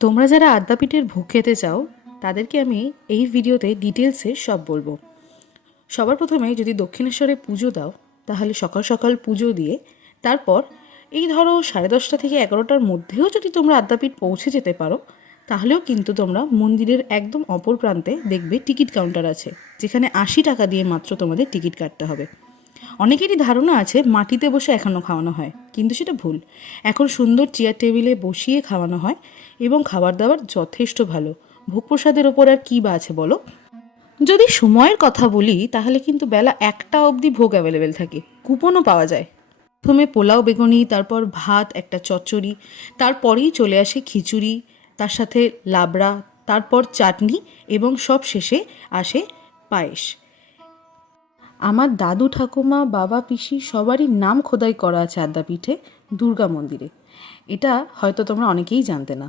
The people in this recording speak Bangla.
তোমরা যারা আদ্যাপীঠের ভোগ খেতে চাও তাদেরকে আমি এই ভিডিওতে ডিটেলসে সব বলবো। সবার প্রথমে যদি দক্ষিণেশ্বরে পুজো দাও তাহলে সকাল সকাল পুজো দিয়ে তারপর এই ধরো 10:30 থেকে 11টার মধ্যেও যদি তোমরা আদ্যাপীঠ পৌঁছে যেতে পারো তাহলেও কিন্তু তোমরা মন্দিরের একদম অপর প্রান্তে দেখবে টিকিট কাউন্টার আছে, যেখানে 80 টাকা দিয়ে মাত্র তোমাদের টিকিট কাটতে হবে। অনেকেরই ধারণা আছে মাটিতে বসে এখনও খাওয়ানো হয়, কিন্তু সেটা ভুল। এখন সুন্দর চেয়ার টেবিলে বসিয়ে খাওয়ানো হয় এবং খাবার দাবার যথেষ্ট ভালো। ভোগ প্রসাদের ওপর আর কী বা আছে বলো। যদি সময়ের কথা বলি তাহলে কিন্তু বেলা 1টা অবধি ভোগ অ্যাভেলেবেল থাকে, কুপনও পাওয়া যায়। প্রথমে পোলাও বেগুনি, তারপর ভাত, একটা চচ্চড়ি, তারপরেই চলে আসে খিচুড়ি, তার সাথে লাবড়া, তারপর চাটনি এবং সব শেষে আসে পায়েস। আমার দাদু ঠাকুমা বাবা পিসি সবারই নাম খোদাই করা আছে আদ্যাপীঠে দুর্গা মন্দিরে। এটা হয়তো তোমরা অনেকেই জানতে না।